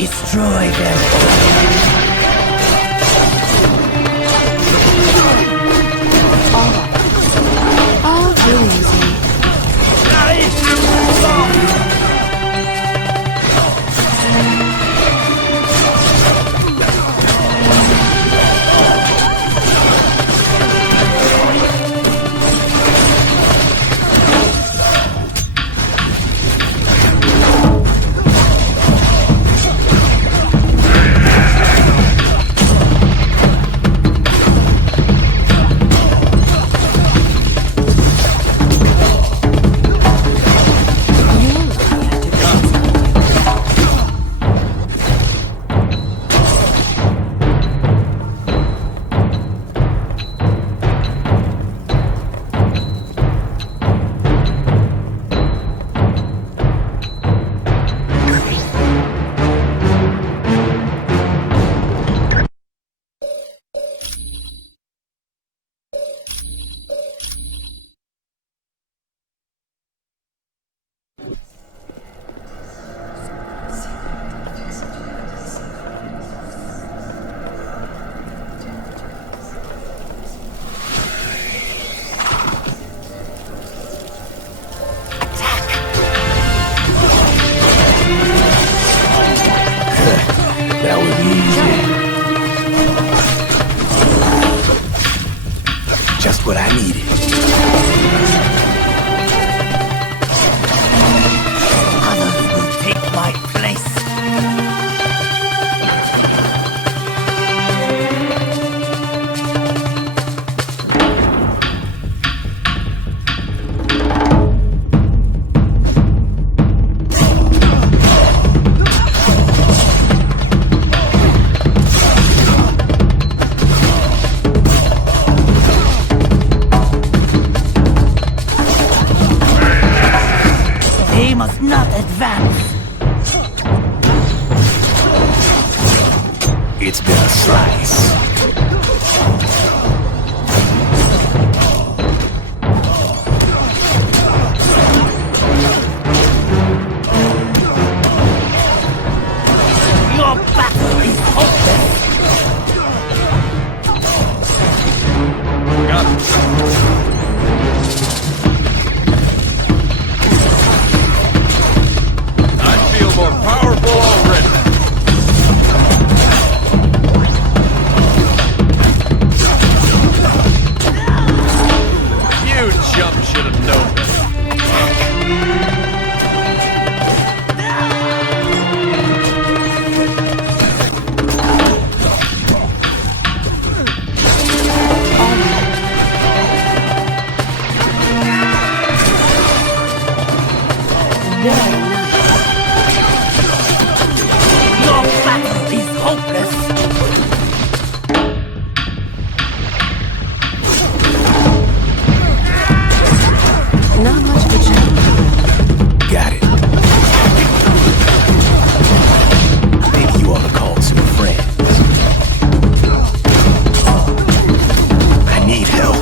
Destroy them. All too easy. Just what I needed. Others will take my place. It's been a slice. Your battle is hopeless. Got it. I feel more powerful already. Jump should have known better. Your battle is hopeless. Not much of a challenge. Got it. Maybe you ought to call some friends. I need help.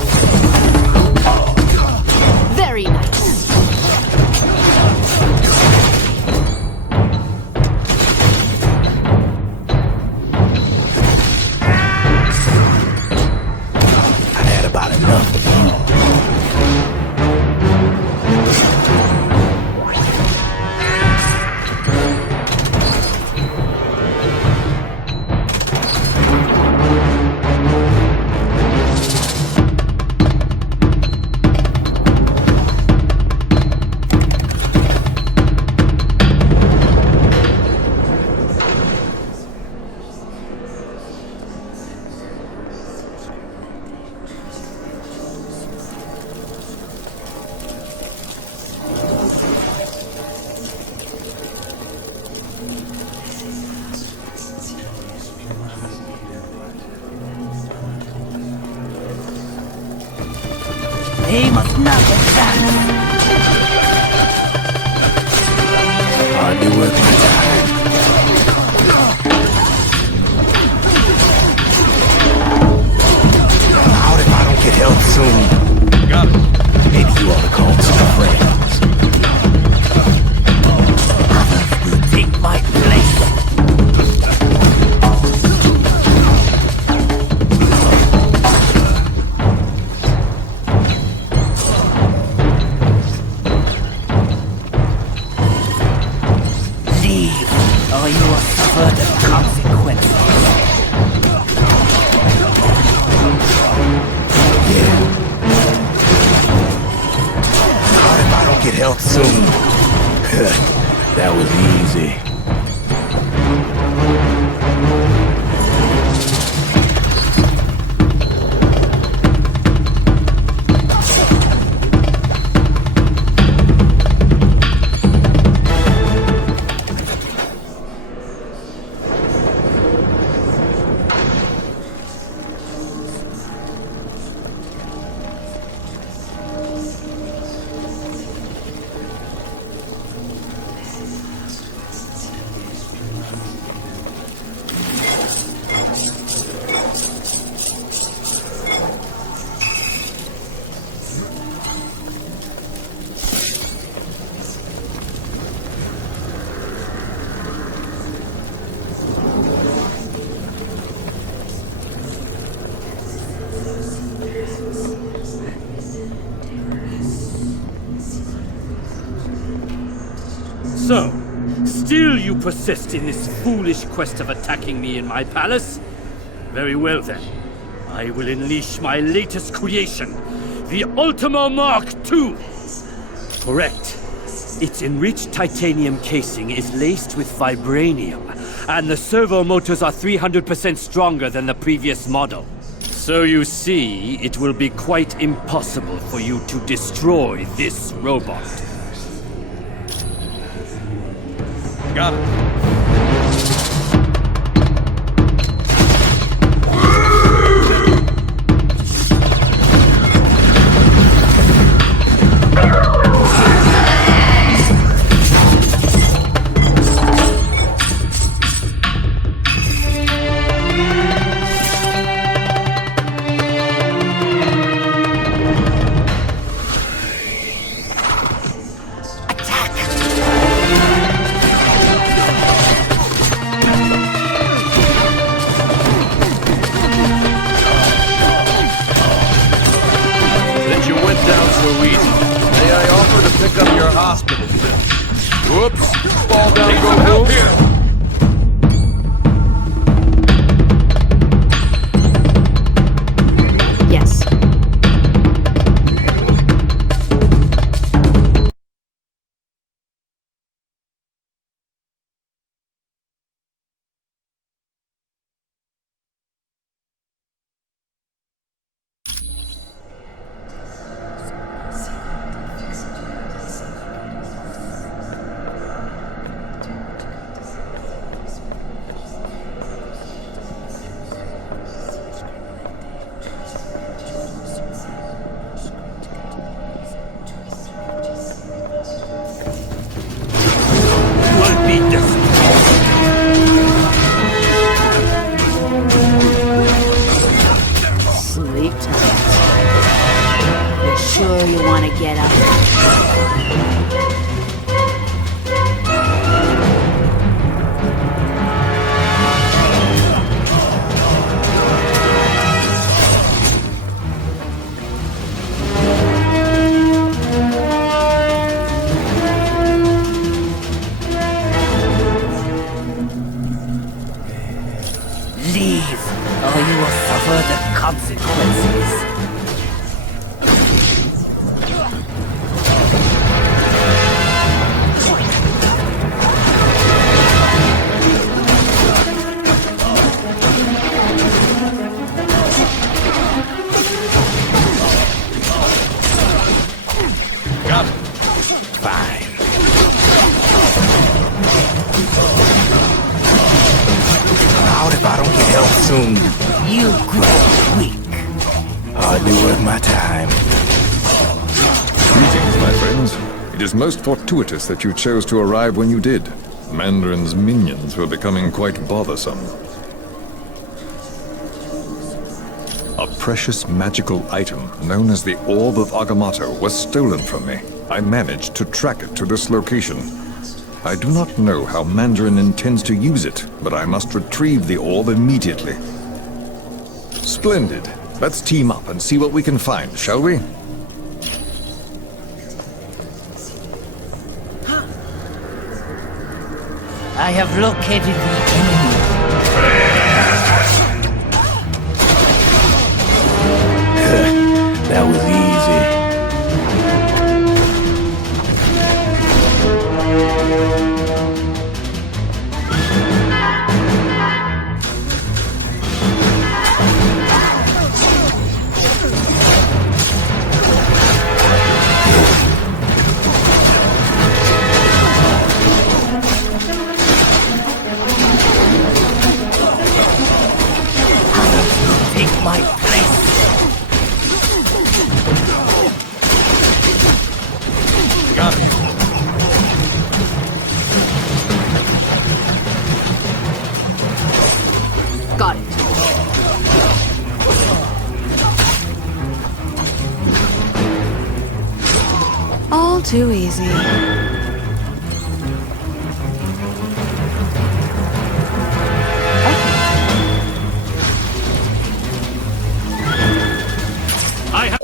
Very nice. I've had about enough of you. They must not advance. Hardly worth my time. Out if I don't get help soon. Got it. Maybe you ought to call some friends. Others will take my place. suffer the consequences. Yeah. What if I don't get help soon? That was easy. So, still you persist in this foolish quest of attacking me in my palace? Very well then. I will unleash my latest creation, the Ultimo Mark II! Correct. Its enriched titanium casing is laced with vibranium, and the servo motors are 300% stronger than the previous model. So you see, it will be quite impossible for you to destroy this robot. Got it. Whoops! Fall down, go help here! Yes. Sleep tight. You're sure you want to get up? Leave, or you will suffer the consequences. Got it. Fine. Out if I don't get help soon. You grow weak. Hardly worth my time. Greetings, my friends. It is most fortuitous that you chose to arrive when you did. Mandarin's minions were becoming quite bothersome. A precious magical item known as the Orb of Agamotto was stolen from me. I managed to track it to this location. I do not know how Mandarin intends to use it, but I must retrieve the orb immediately. Splendid. Let's team up and see what we can find, shall we? I have located the enemy. That was easy. Take my place. Got it. Got it. All too easy. I have.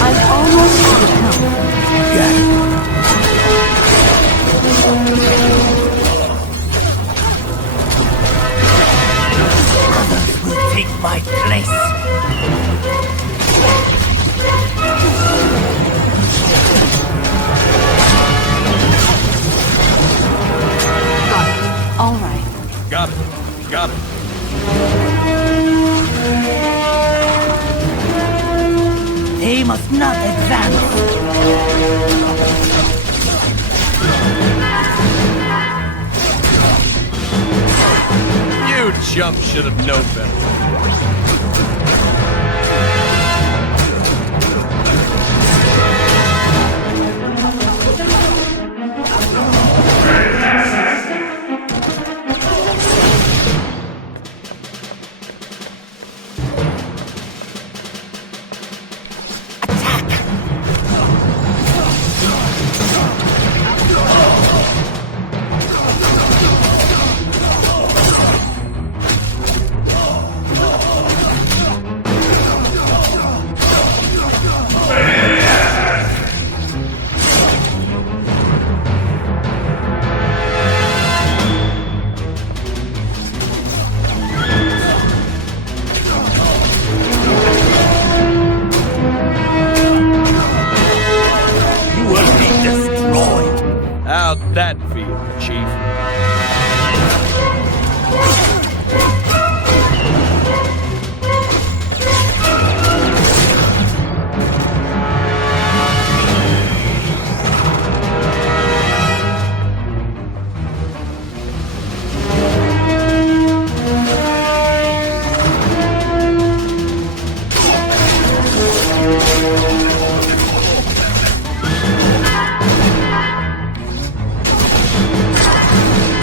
I'm almost out of help. Got it. Others will take my place. Got it. All right. Got it. Got it. They must not advance. You chump should have known better. How'd that feel, Chief?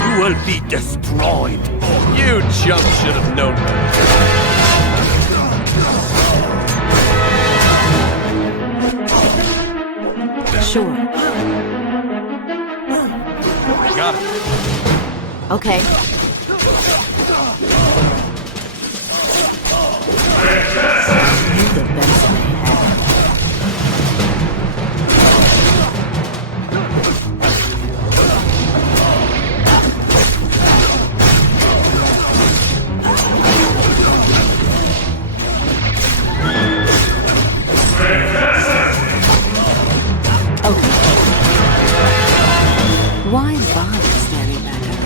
You will be destroyed. You chump should have known better. Sure. Got it. Okay. The best they have. Okay. Why bother standing back up?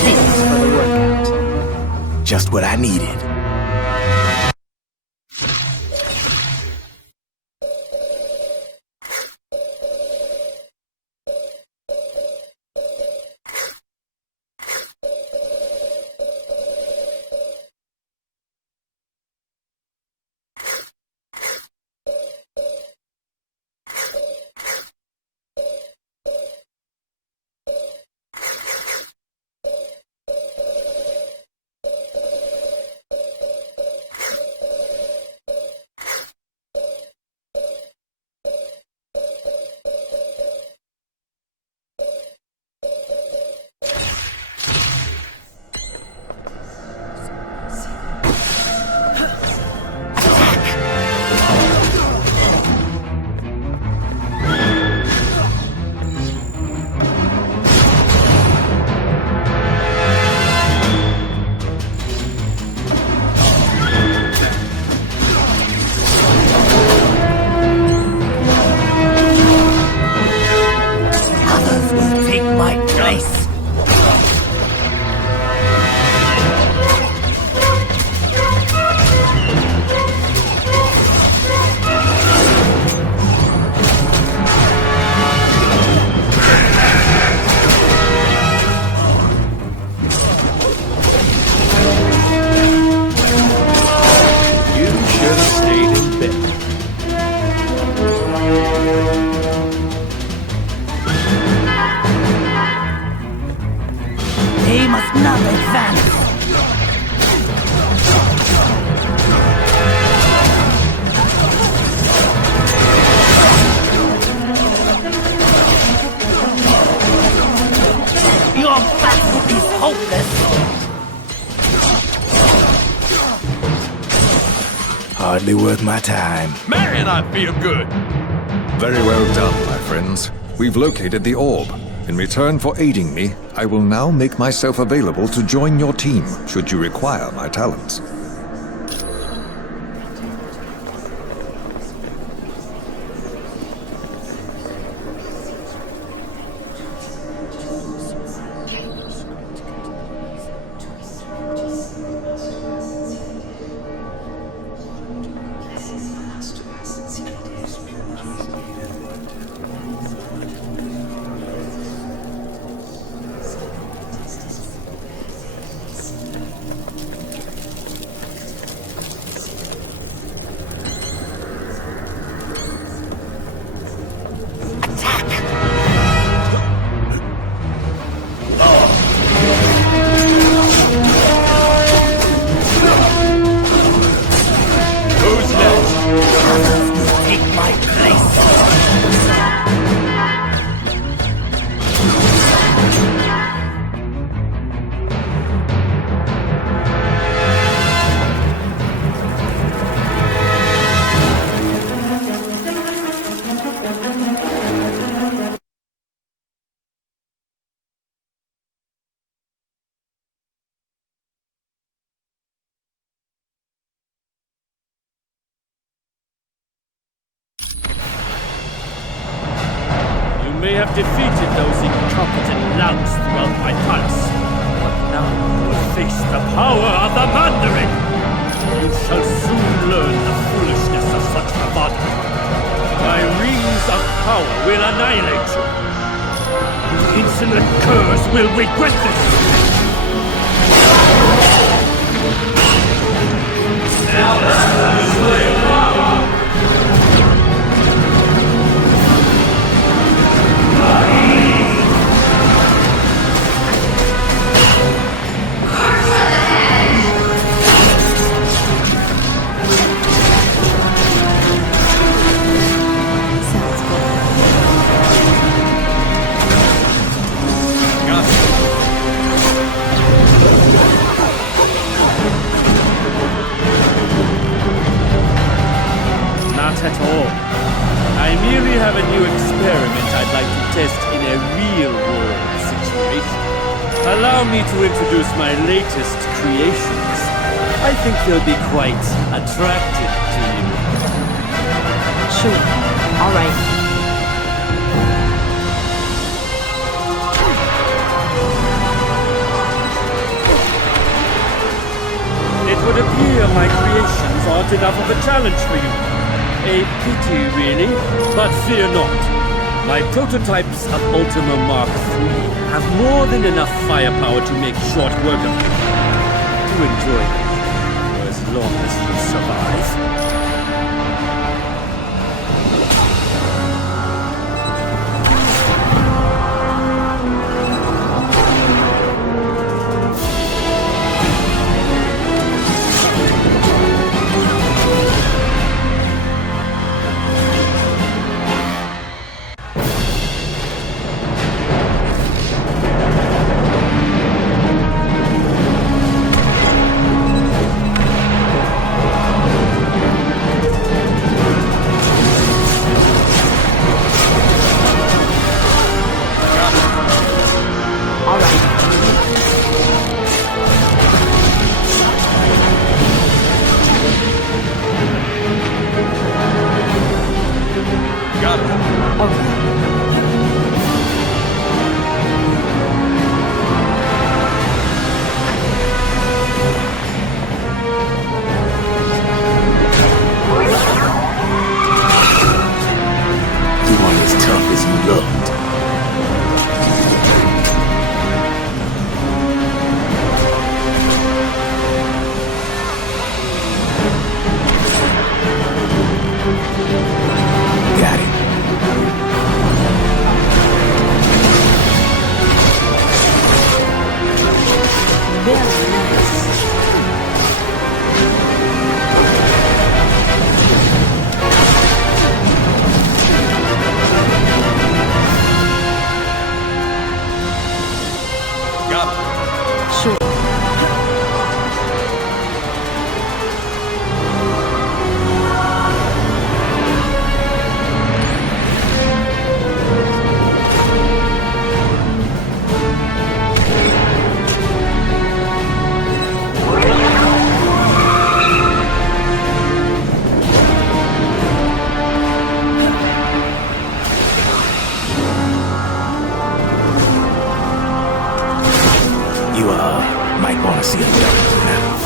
Thanks for the workout. Just what I needed. my place. You should have stayed in bed. They must not advance. Your battle is hopeless. Hardly worth my time. Man, I feel good. Very well done, my friends. We've located the orb. In return for aiding me, I will now make myself available to join your team, should you require my talents. Who's next? Others will take my place. You may have defeated those incompetent louts throughout my palace, but now you will face the power of the Mandarin! You shall soon learn the foolishness of such bravado. My rings of power will annihilate you. You insolent curs will regret this! Not at all. I merely have a new experiment I'd like to test in a real-world situation. Allow me to introduce my latest creations. I think they'll be quite attractive to you. Sure. All right. It would appear my creations aren't enough of a challenge for you. A pity, really, but fear not. My prototypes of Ultima Mark III have more than enough firepower to make short work of you. To enjoy them for as long as you survive. Got it. Sure. You, might want to see a doctor now.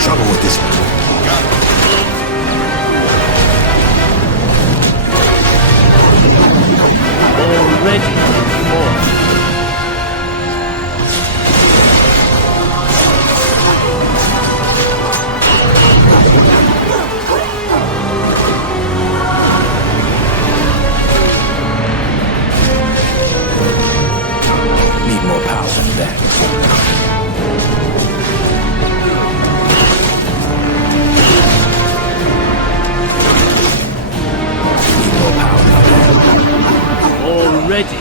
Trouble with this one. Already. Need more power than that. Already.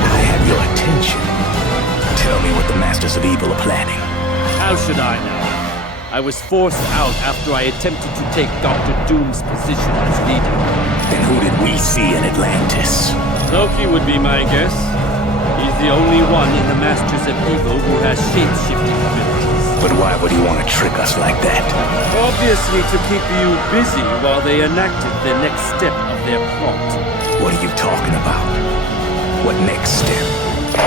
I have your attention. Tell me what the Masters of Evil are planning. How should I know? I was forced out after I attempted to take Dr. Doom's position as leader. Then who did we see in Atlantis? Loki would be my guess. He's the only one in the Masters of Evil who has shape-shifting abilities. But why would he want to trick us like that? Obviously to keep you busy while they enacted the next step of their plot. What are you talking about? What next step?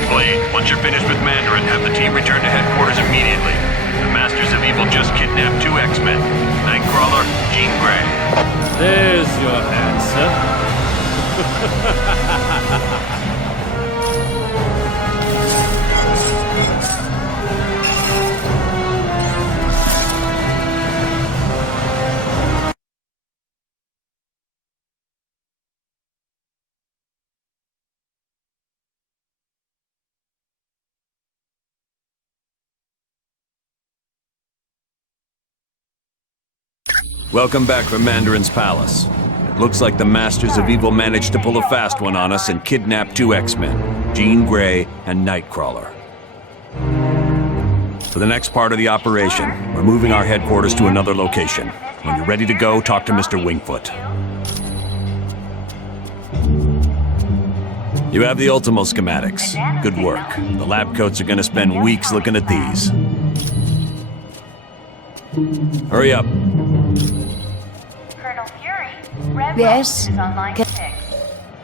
Blade, once you're finished with Mandarin, have the team return to headquarters immediately. The Masters of Evil just kidnapped 2 X-Men, Nightcrawler, Jean Grey. There's your answer. Welcome back from Mandarin's palace. It looks like the Masters of Evil managed to pull a fast one on us and kidnap 2 X-Men, Jean Grey and Nightcrawler. For the next part of the operation, we're moving our headquarters to another location. When you're ready to go, talk to Mr. Wingfoot. You have the Ultimo schematics. Good work. The lab coats are gonna spend weeks looking at these. Hurry up. Colonel Fury, Red Yes? Rock is on line 6.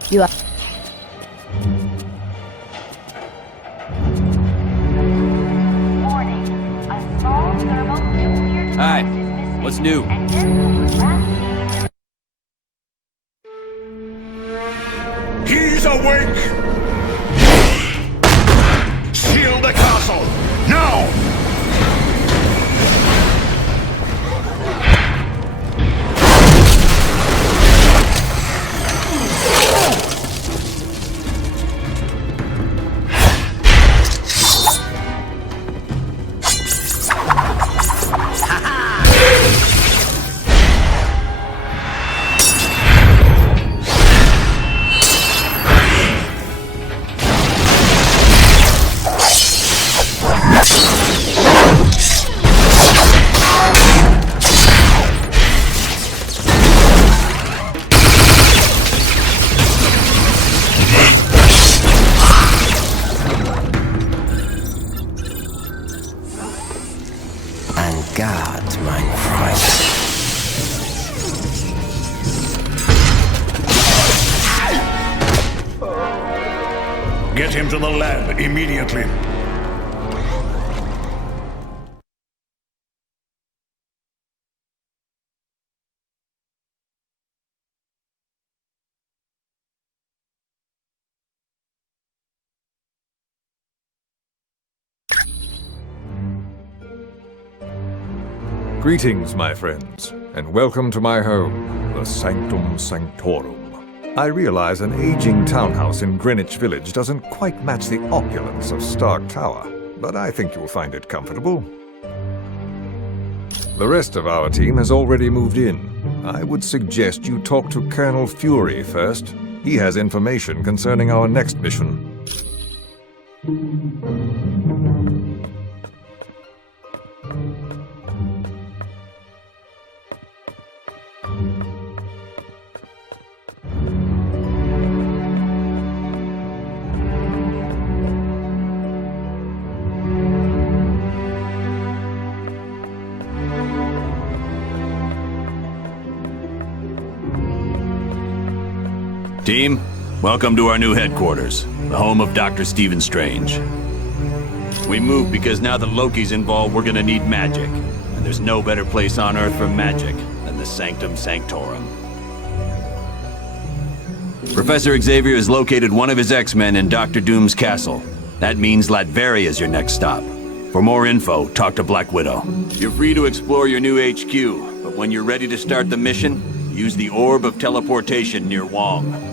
You are... Warning, a small thermonuclear device Hi. is missing. What's new? And this was last seen in He's awake! Shield the castle! Now! God, mein Freund. Get him to the lab immediately. Greetings, my friends, and welcome to my home, the Sanctorum. I realize an aging townhouse in Greenwich Village doesn't quite match the opulence of Stark Tower, but I think you'll find it comfortable. The rest of our team has already moved in. I would suggest you talk to Colonel Fury first. He has information concerning our next mission. Team, welcome to our new headquarters, the home of Dr. Stephen Strange. We moved because now that Loki's involved, we're gonna need magic. And there's no better place on Earth for magic than the Sanctorum. Professor Xavier has located one of his X-Men in Dr. Doom's castle. That means Latveria is your next stop. For more info, talk to Black Widow. You're free to explore your new HQ, but when you're ready to start the mission, use the Orb of Teleportation near Wong.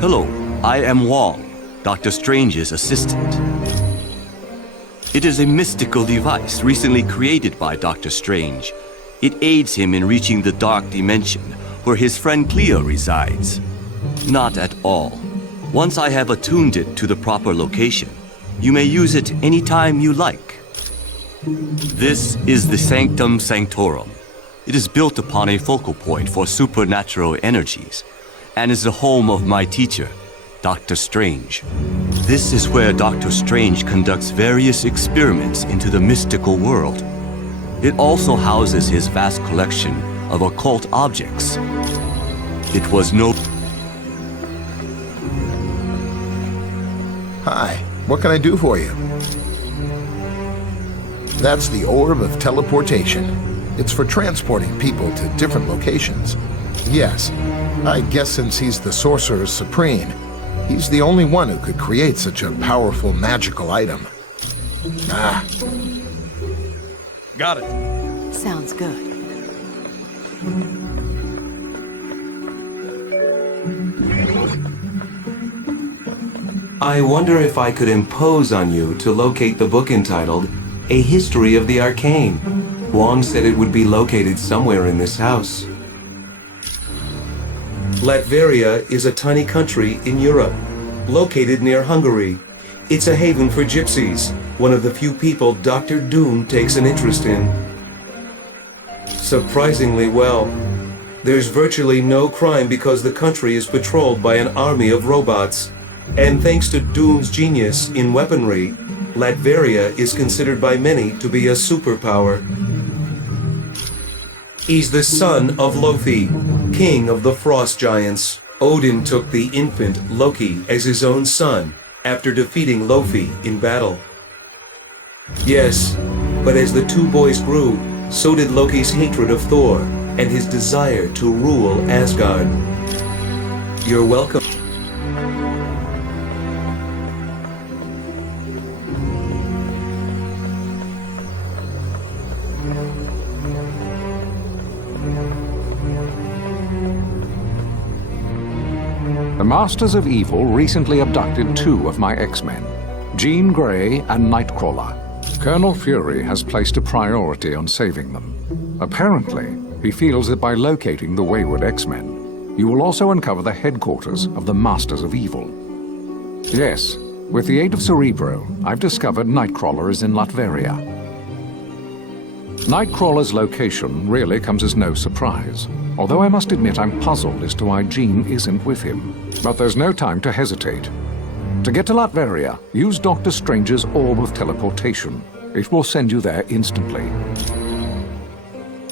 Hello, I am Wong, Dr. Strange's assistant. It is a mystical device recently created by Dr. Strange. It aids him in reaching the dark dimension where his friend Cleo resides. Not at all. Once I have attuned it to the proper location, you may use it anytime you like. This is the Sanctorum. It is built upon a focal point for supernatural energies, and is the home of my teacher, Dr. Strange. This is where Dr. Strange conducts various experiments into the mystical world. It also houses his vast collection of occult objects. It was no... Hi, what can I do for you? That's the Orb of Teleportation. It's for transporting people to different locations. Yes, I guess since he's the Sorcerer Supreme, he's the only one who could create such a powerful magical item. Ah. Got it. Sounds good. I wonder if I could impose on you to locate the book entitled A History of the Arcane. Wong said it would be located somewhere in this house. Latveria is a tiny country in Europe, located near Hungary. It's a haven for gypsies, one of the few people Dr. Doom takes an interest in. Surprisingly well. There's virtually no crime because the country is patrolled by an army of robots. And thanks to Doom's genius in weaponry, Latveria is considered by many to be a superpower. He's the son of Loki, king of the frost giants. Odin took the infant Loki as his own son after defeating Loki in battle. Yes, but as the two boys grew, so did Loki's hatred of Thor and his desire to rule Asgard. You're welcome. The Masters of Evil recently abducted 2 of my X-Men, Jean Grey and Nightcrawler. Colonel Fury has placed a priority on saving them. Apparently, he feels that by locating the wayward X-Men, you will also uncover the headquarters of the Masters of Evil. Yes, with the aid of Cerebro, I've discovered Nightcrawler is in Latveria. Nightcrawler's location really comes as no surprise, although I must admit I'm puzzled as to why Jean isn't with him. But there's no time to hesitate. To get to Latveria, use Dr. Strange's Orb of Teleportation. It will send you there instantly.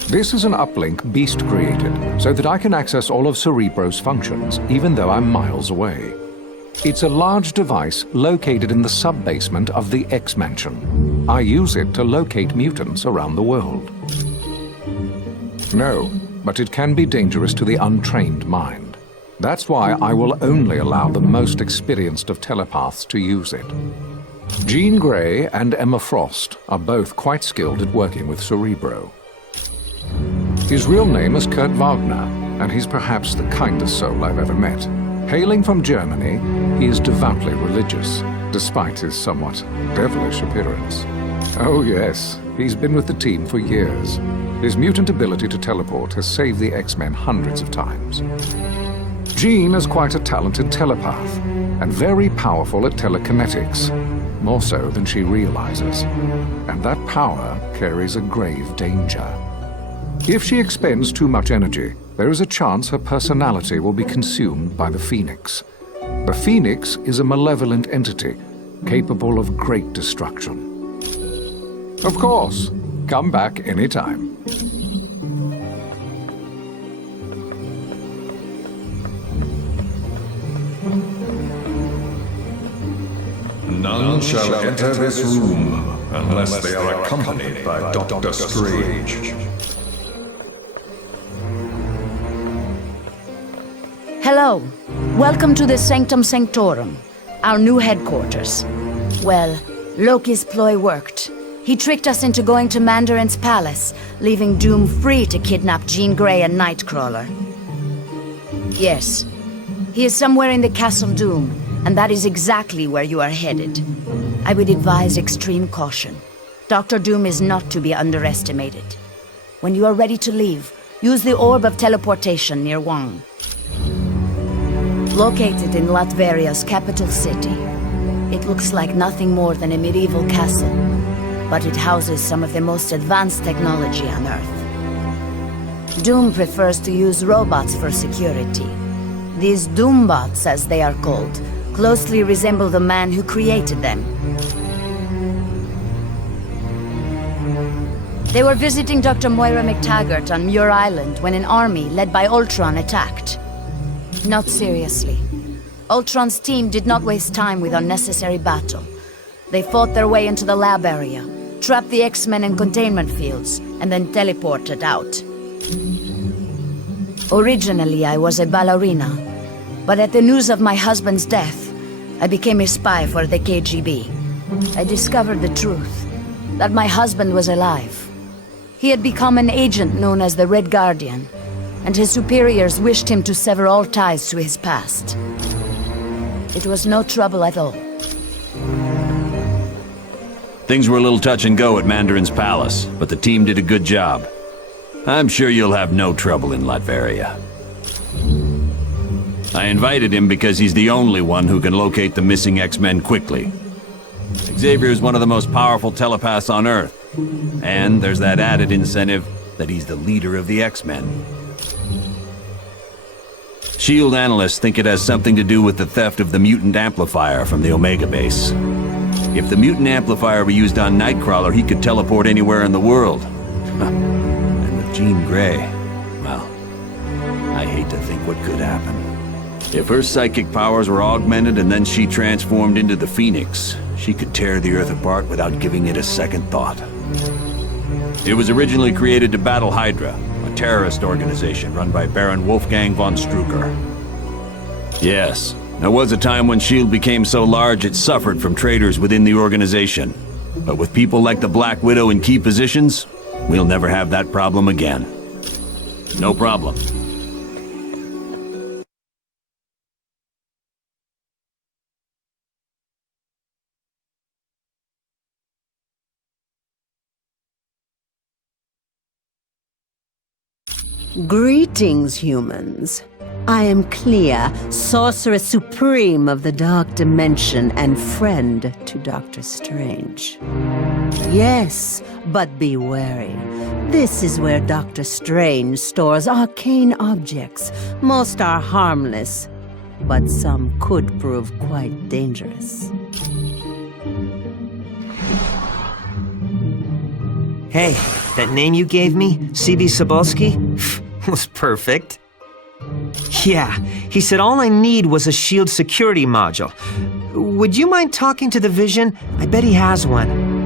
This is an uplink Beast created, so that I can access all of Cerebro's functions, even though I'm miles away. It's a large device located in the sub-basement of the X-Mansion. I use it to locate mutants around the world. No, but it can be dangerous to the untrained mind. That's why I will only allow the most experienced of telepaths to use it. Jean Grey and Emma Frost are both quite skilled at working with Cerebro. His real name is Kurt Wagner, and he's perhaps the kindest soul I've ever met. Hailing from Germany, he is devoutly religious, despite his somewhat devilish appearance. Oh yes, he's been with the team for years. His mutant ability to teleport has saved the X-Men hundreds of times. Jean is quite a talented telepath, and very powerful at telekinetics, more so than she realizes. And that power carries a grave danger. If she expends too much energy, there is a chance her personality will be consumed by the Phoenix. The Phoenix is a malevolent entity, capable of great destruction. Of course, come back anytime. None shall enter this room unless they are accompanied by Dr. Strange. Hello. Welcome to the Sanctorum, our new headquarters. Well, Loki's ploy worked. He tricked us into going to Mandarin's palace, leaving Doom free to kidnap Jean Grey and Nightcrawler. Yes, he is somewhere in the Castle Doom, and that is exactly where you are headed. I would advise extreme caution. Dr. Doom is not to be underestimated. When you are ready to leave, use the Orb of Teleportation near Wang. Located in Latveria's capital city, it looks like nothing more than a medieval castle, but it houses some of the most advanced technology on Earth. Doom prefers to use robots for security. These Doombots, as they are called, closely resemble the man who created them. They were visiting Dr. Moira McTaggart on Muir Island when an army led by Ultron attacked. Not seriously. Ultron's team did not waste time with unnecessary battle. They fought their way into the lab area, trapped the X-Men in containment fields, and then teleported out. Originally, I was a ballerina, but at the news of my husband's death, I became a spy for the KGB. I discovered the truth, that my husband was alive. He had become an agent known as the Red Guardian, and his superiors wished him to sever all ties to his past. It was no trouble at all. Things were a little touch and go at Mandarin's palace, but the team did a good job. I'm sure you'll have no trouble in Latveria. I invited him because he's the only one who can locate the missing X-Men quickly. Xavier is one of the most powerful telepaths on Earth, and there's that added incentive that he's the leader of the X-Men. S.H.I.E.L.D. analysts think it has something to do with the theft of the mutant amplifier from the Omega base. If the mutant amplifier were used on Nightcrawler, he could teleport anywhere in the world. And with Jean Grey, well, I hate to think what could happen. If her psychic powers were augmented and then she transformed into the Phoenix, she could tear the Earth apart without giving it a second thought. It was originally created to battle Hydra, a terrorist organization run by Baron Wolfgang von Strucker. Yes, there was a time when S.H.I.E.L.D. became so large it suffered from traitors within the organization. But with people like the Black Widow in key positions, we'll never have that problem again. No problem. Greetings, humans. I am Clea, Sorceress Supreme of the Dark Dimension and friend to Dr. Strange. Yes, but be wary. This is where Dr. Strange stores arcane objects. Most are harmless, but some could prove quite dangerous. Hey, that name you gave me, C.B. Cebulski, was perfect. Yeah, he said all I need was a shield security module. Would you mind talking to the Vision? I bet he has one.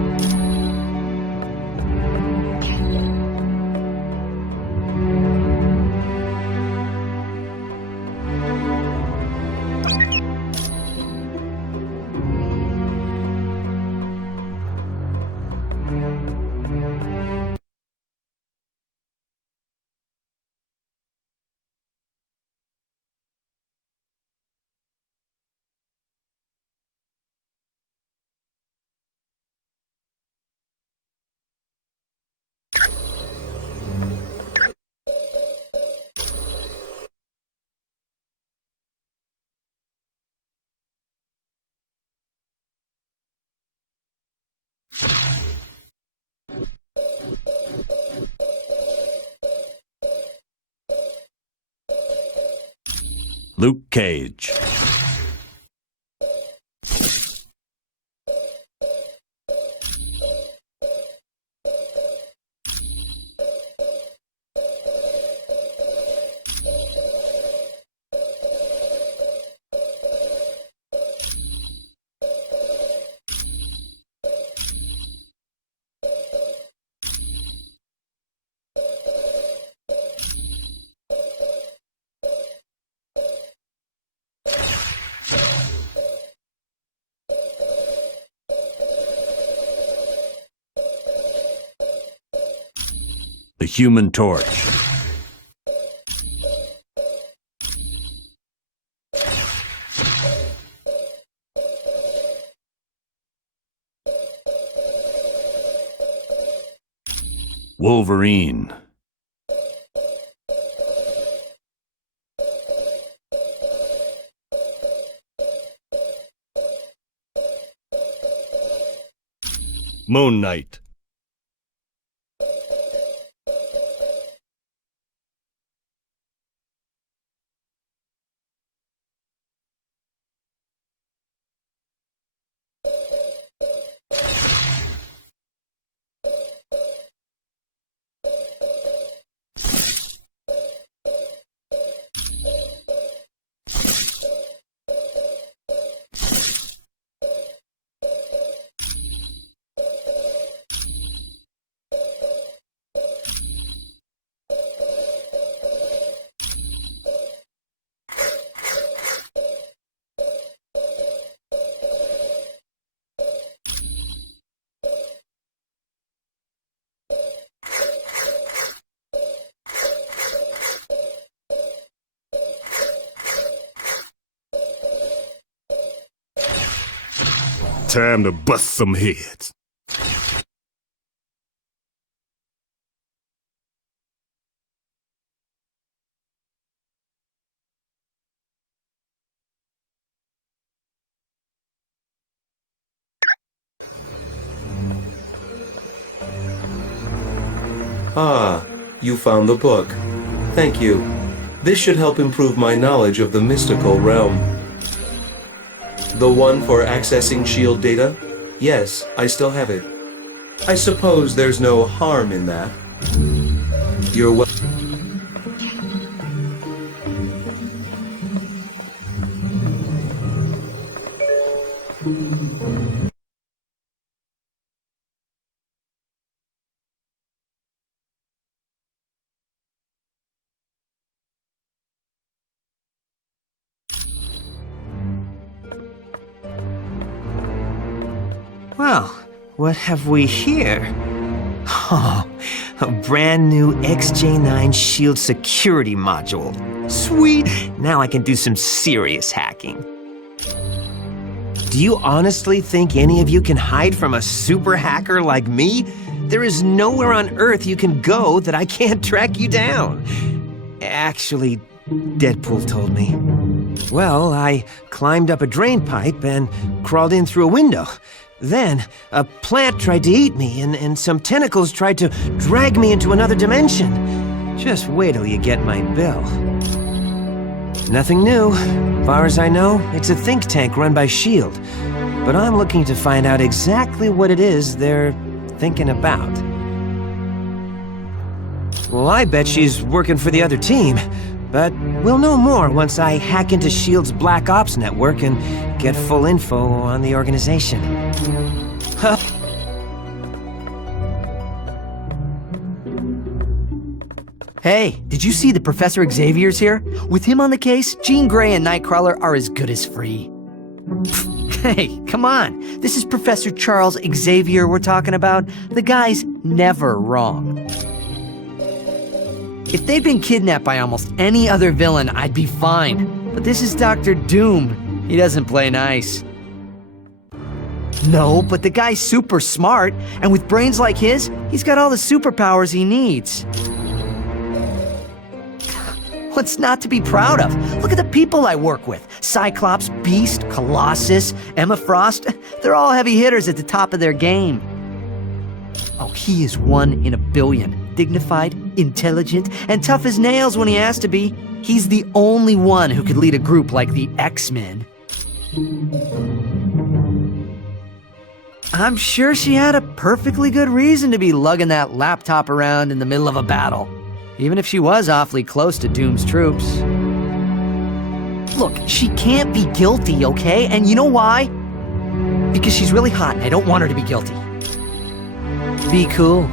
Luke Cage. The Human Torch. Wolverine. Moon Knight. Time to bust some heads. Ah, you found the book. Thank you. This should help improve my knowledge of the mystical realm. The one for accessing SHIELD data? Yes, I still have it. I suppose there's no harm in that. You're wel- Well, what have we here? Oh, a brand new XJ9 Shield security module. Sweet! Now I can do some serious hacking. Do you honestly think any of you can hide from a super hacker like me? There is nowhere on Earth you can go that I can't track you down. Actually, Deadpool told me. Well, I climbed up a drain pipe and crawled in through a window. Then, a plant tried to eat me, and some tentacles tried to drag me into another dimension. Just wait till you get my bill. Nothing new. Far as I know, it's a think tank run by S.H.I.E.L.D. But I'm looking to find out exactly what it is they're thinking about. Well, I bet she's working for the other team. But we'll know more once I hack into S.H.I.E.L.D.'s Black Ops network and get full info on the organization. Huh. Hey, did you see that Professor Xavier's here? With him on the case, Jean Grey and Nightcrawler are as good as free. Hey, come on. This is Professor Charles Xavier we're talking about. The guy's never wrong. If they'd been kidnapped by almost any other villain, I'd be fine. But this is Dr. Doom. He doesn't play nice. No, but the guy's super smart, and with brains like his, he's got all the superpowers he needs. What's not to be proud of? Look at the people I work with. Cyclops, Beast, Colossus, Emma Frost. They're all heavy hitters at the top of their game. Oh, he is 1 in a billion. Dignified, intelligent, and tough as nails when he has to be. He's the only one who could lead a group like the X-Men. I'm sure she had a perfectly good reason to be lugging that laptop around in the middle of a battle. Even if she was awfully close to Doom's troops. Look, she can't be guilty, okay? And you know why? Because she's really hot and I don't want her to be guilty. Be cool.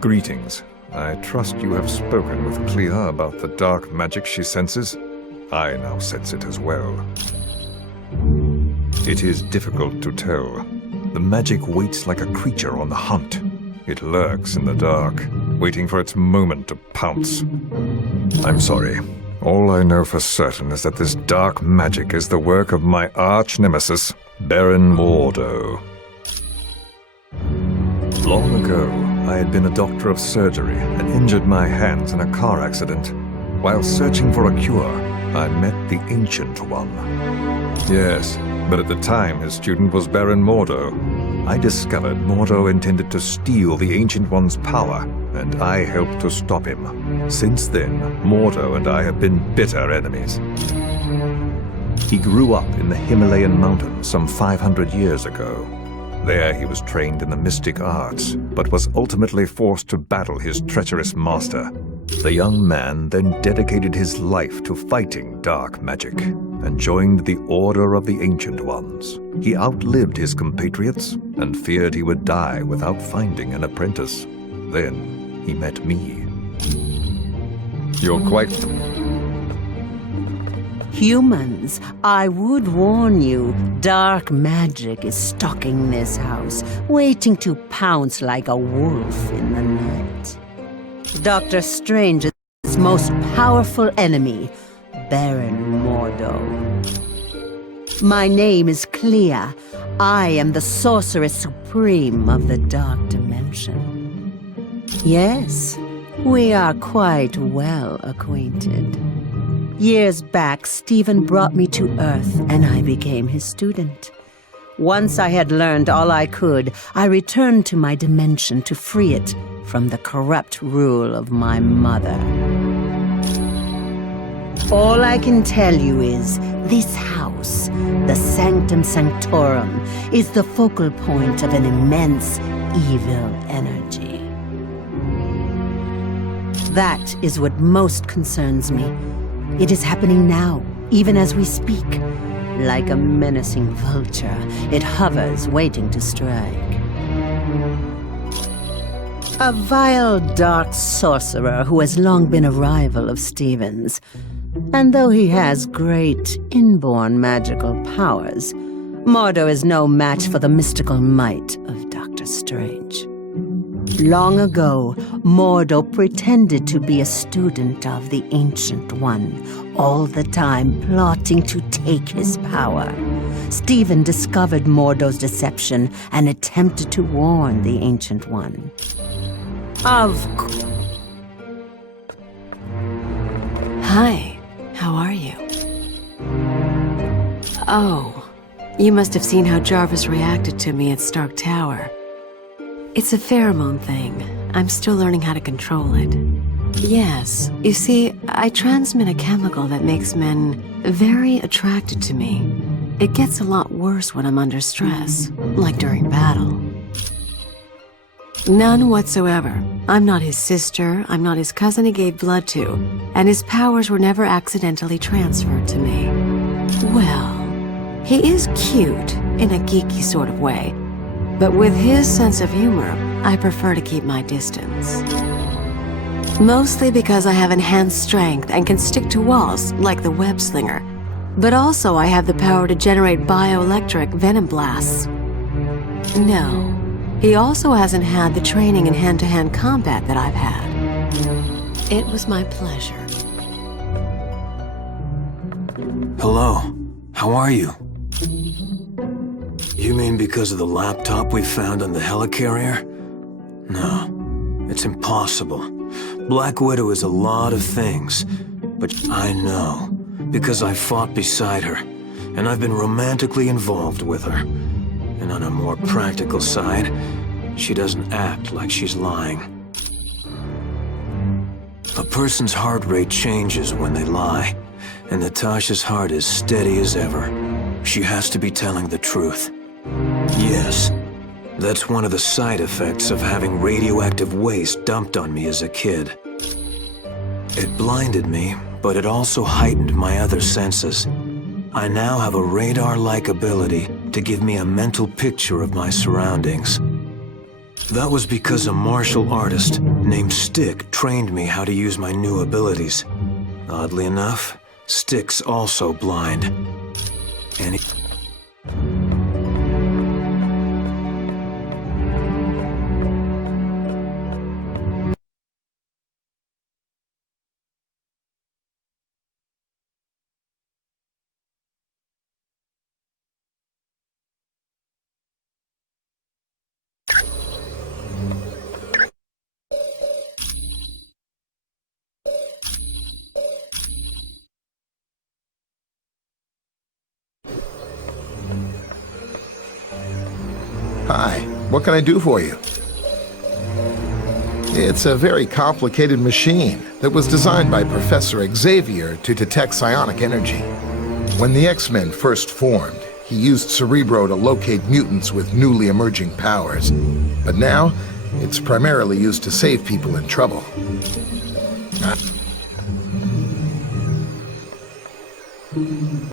Greetings. I trust you have spoken with Clea about the dark magic she senses. I now sense it as well. It is difficult to tell. The magic waits like a creature on the hunt. It lurks in the dark, waiting for its moment to pounce. I'm sorry. All I know for certain is that this dark magic is the work of my arch-nemesis, Baron Mordo. Long ago, I had been a doctor of surgery and injured my hands in a car accident. While searching for a cure, I met the Ancient One. Yes, but at the time his student was Baron Mordo. I discovered Mordo intended to steal the Ancient One's power, and I helped to stop him. Since then, Mordo and I have been bitter enemies. He grew up in the Himalayan mountains some 500 years ago. There he was trained in the mystic arts, but was ultimately forced to battle his treacherous master. The young man then dedicated his life to fighting dark magic, and joined the Order of the Ancient Ones. He outlived his compatriots, and feared he would die without finding an apprentice. Then he met me. You're quite... Humans, I would warn you, dark magic is stalking this house, waiting to pounce like a wolf in the night. Doctor Strange's most powerful enemy, Baron Mordo. My name is Clea. I am the Sorceress Supreme of the Dark Dimension. Yes, we are quite well acquainted. Years back, Stephen brought me to Earth, and I became his student. Once I had learned all I could, I returned to my dimension to free it from the corrupt rule of my mother. All I can tell you is, this house, the Sanctorum, is the focal point of an immense evil energy. That is what most concerns me. It is happening now, even as we speak. Like a menacing vulture, it hovers, waiting to strike. A vile, dark sorcerer who has long been a rival of Stephen's. And though he has great, inborn magical powers, Mordo is no match for the mystical might of Dr. Strange. Long ago, Mordo pretended to be a student of the Ancient One, all the time plotting to take his power. Stephen discovered Mordo's deception and attempted to warn the Ancient One. Hi, how are you? Oh, you must have seen how Jarvis reacted to me at Stark Tower. It's a pheromone thing. I'm still learning how to control it. Yes, you see, I transmit a chemical that makes men very attracted to me. It gets a lot worse when I'm under stress, like during battle. None whatsoever. I'm not his sister, I'm not his cousin he gave blood to, and his powers were never accidentally transferred to me. Well, he is cute, in a geeky sort of way, but with his sense of humor, I prefer to keep my distance. Mostly because I have enhanced strength and can stick to walls, like the web slinger, but also I have the power to generate bioelectric venom blasts. No. He also hasn't had the training in hand-to-hand combat that I've had. It was my pleasure. Hello. How are you? You mean because of the laptop we found on the helicarrier? No, it's impossible. Black Widow is a lot of things, but I know, because I fought beside her, and I've been romantically involved with her. And on a more practical side, she doesn't act like she's lying. A person's heart rate changes when they lie, and Natasha's heart is steady as ever. She has to be telling the truth. Yes, that's one of the side effects of having radioactive waste dumped on me as a kid. It blinded me, but it also heightened my other senses. I now have a radar-like ability to give me a mental picture of my surroundings. That was because a martial artist named Stick trained me how to use my new abilities. Oddly enough, Stick's also blind. And Hi, what can I do for you? It's a very complicated machine that was designed by Professor Xavier to detect psionic energy. When the X-Men first formed, he used Cerebro to locate mutants with newly emerging powers. But now, it's primarily used to save people in trouble.